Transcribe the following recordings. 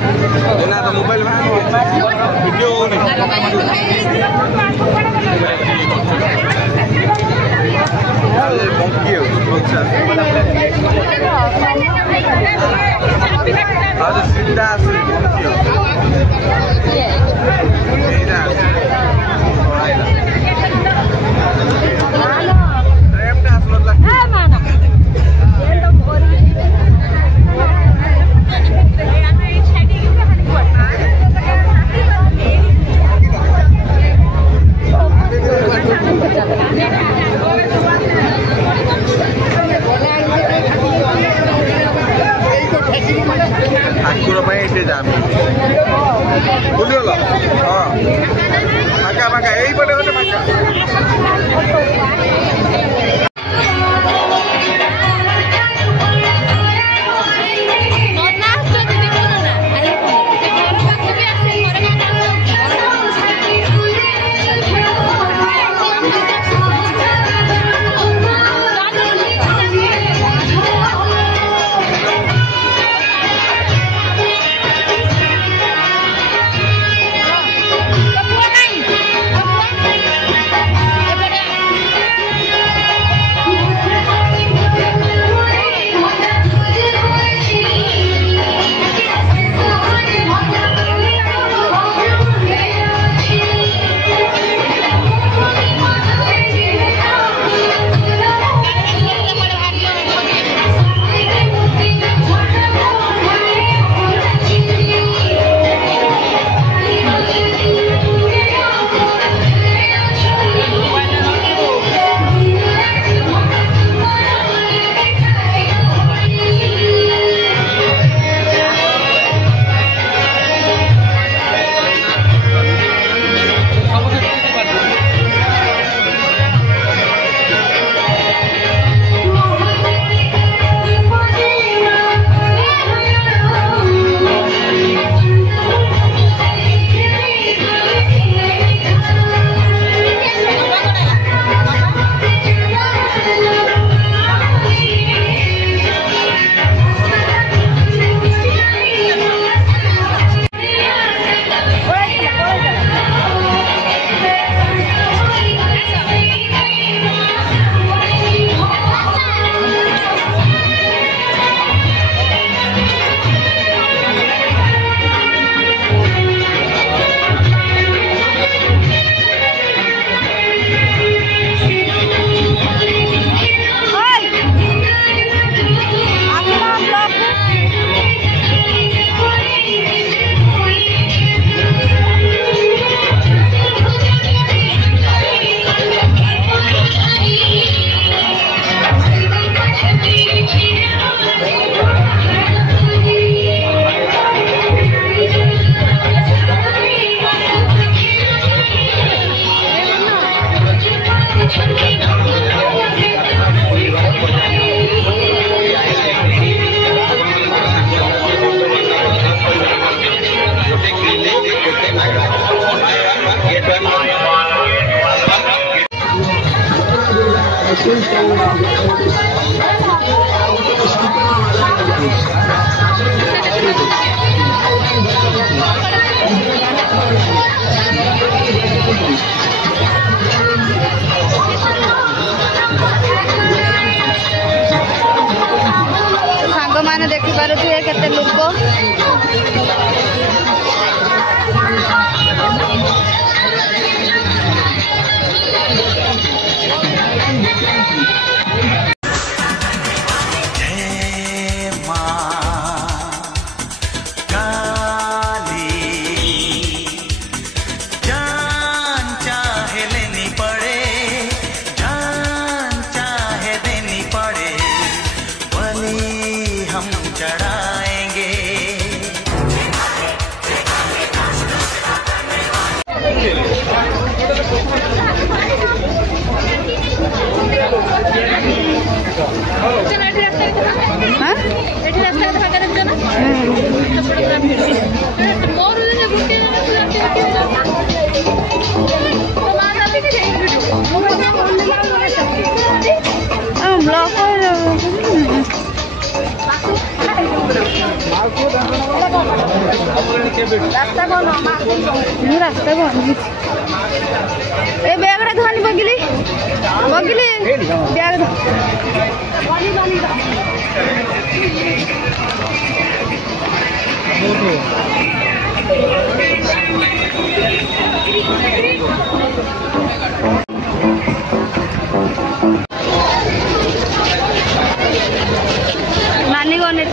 तो mobile video सांग मैंने देखी पारे केते लोक रास्ता कौन रास्ता कौन ए बैग रे धनी बगिली बैग नानी को नेट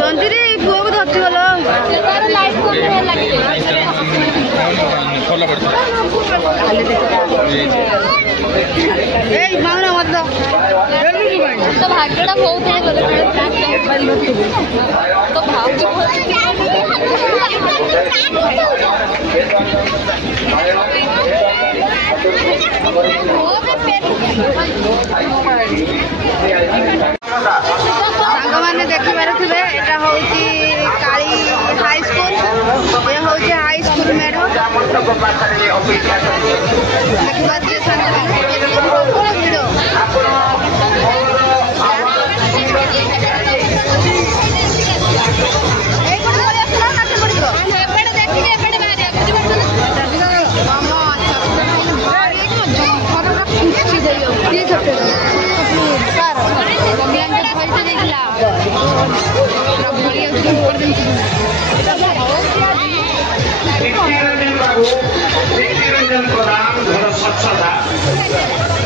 तंत्री पुआ को धरती गलो लाइट को लगे ए माउना मत दो तो भाग्यटा बहुत है तो भाग्य सांग मैंने देखी पारे एटा हूँ काली हाई स्कूल ये हूँ हाई स्कूल मेढ़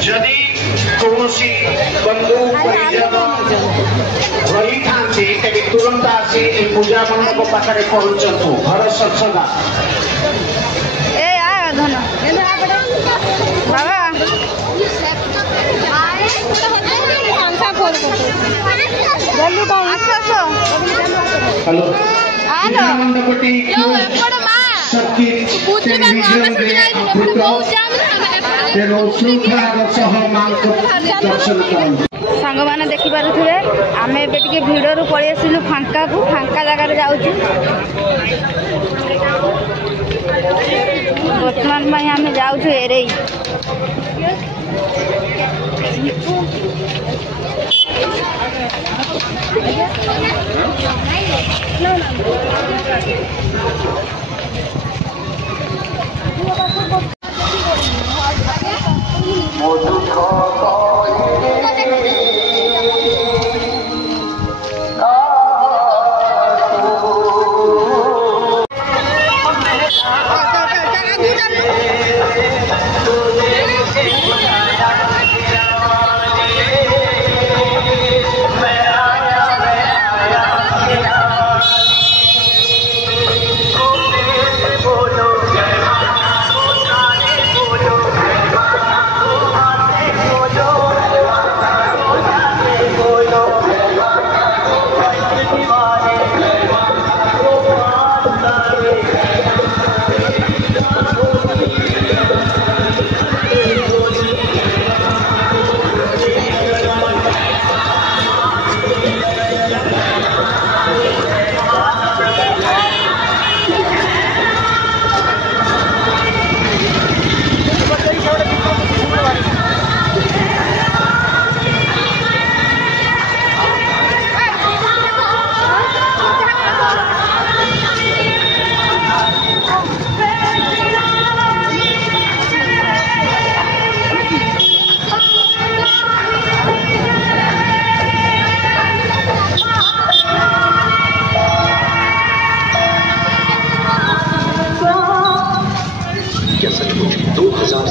जदि कौन बंधु परिजन रही था तुरंत आसी पूजा मंडप पाखे पहुंचतु घर स्वच्छता हेलो मंडपटी सांग मैंने देखी पारे आम ए भिड़ पलि आसिलु फांका को फांका जगार जाऊँ बर्तमान में आम जाऊँ एरई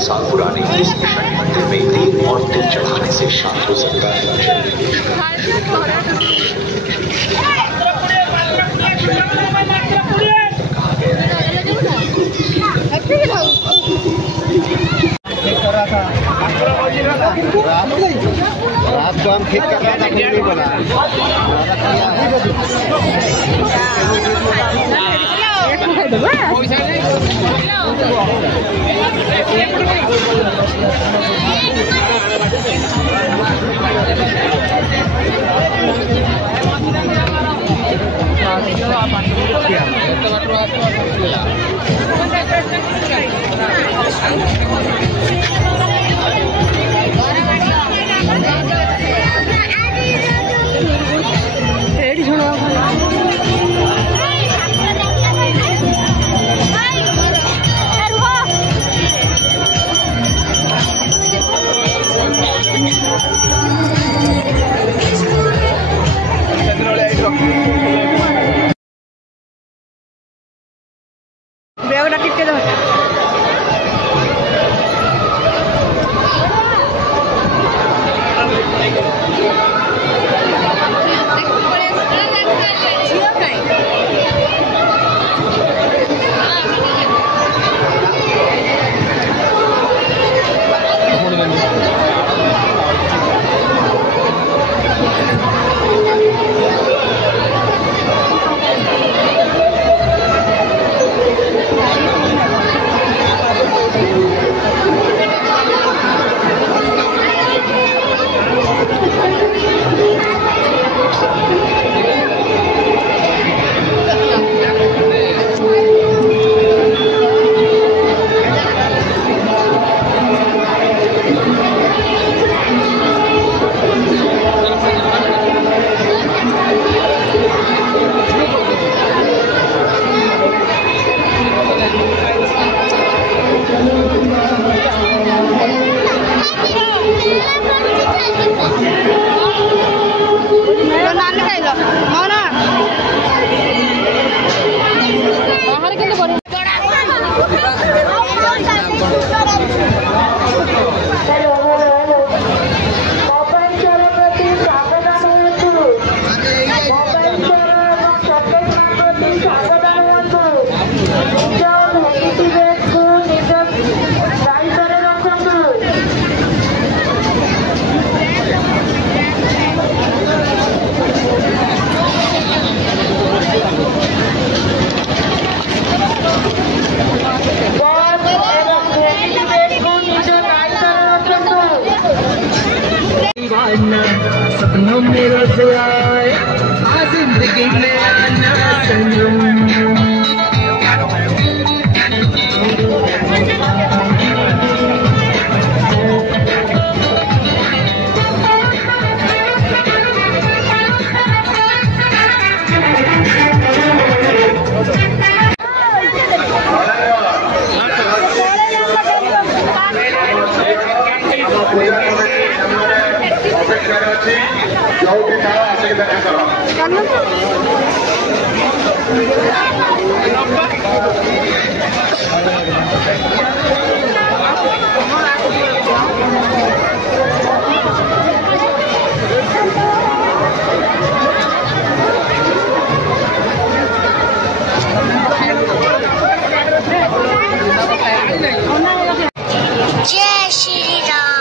साल पुराने इस शनि मंदिर में 3 और तिल चढ़ाने से शांत हो सकता है। रात को हम ठीक करना था, नहीं बना। ব্যাগটা টিপকে দাও। सपनों में रोज आए आज जिंदगी में नया संगम। जय श्री राम।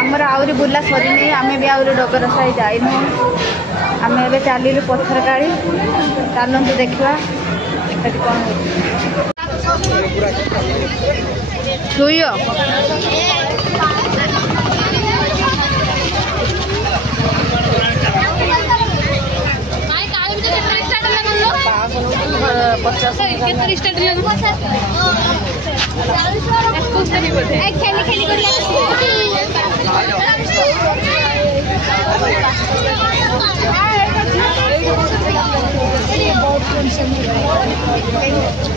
आमर आहरी बुला सरी आम भी आहरी डगर साई जाइनु आम ए चलू पत्थर काली चलतु देखा कौन छुई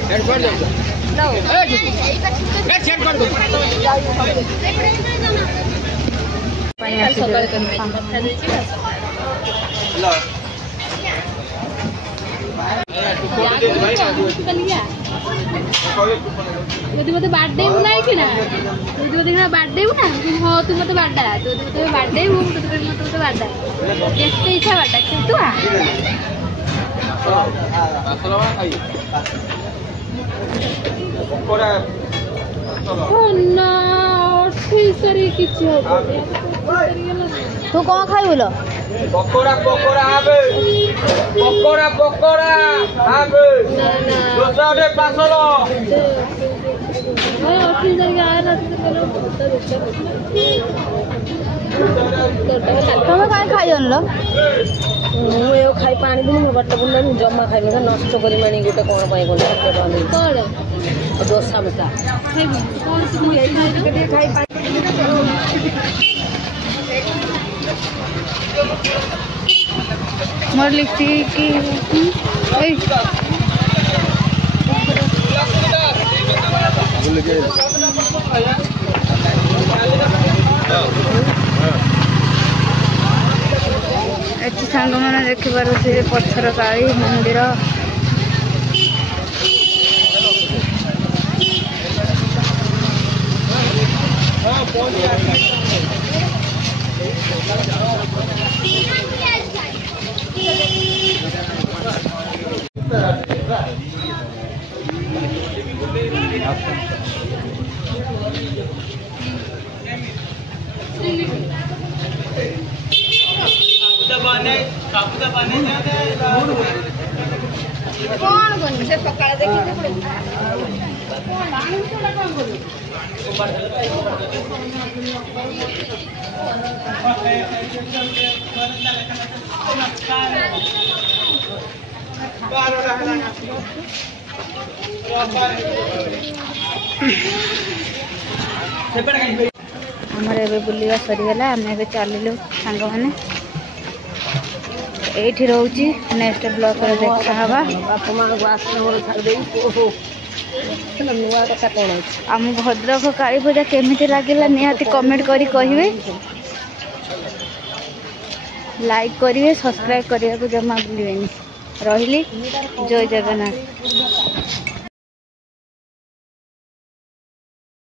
हेड मत बाडे ना कि ना तू बाडे ना हाँ तू मत बाडा तू बाडे मत बाडा जिते इच्छा बाडा तू तू कौन खाई बोलो पकोड़ा पकोड़ा आबे पकोड़ा पकोड़ा आबे दोसा दे पासलो तुम कहीं खाई जानल मुझे खाई पानी भी नहीं बट बुला जमा खाई नष्ट कर मानी गोटे कौन दोसा मिठा मोर लिखती कि एठी सांग मैंने देखि पारे पत्थर काली मंदिर कौन कौन से पकड़ा देखी आमर ए बुलवा सरीगला आम ए चलू सांग मैंने ये रोची नेक्स्ट ब्लॉक देखा बाप माँ को आसने आम भद्रक काली पूजा केमी लगे निहाती कमेंट करी कहिबे लाइक करिए सब्सक्राइब करने को जमा भूलें रही जय जगन्नाथ।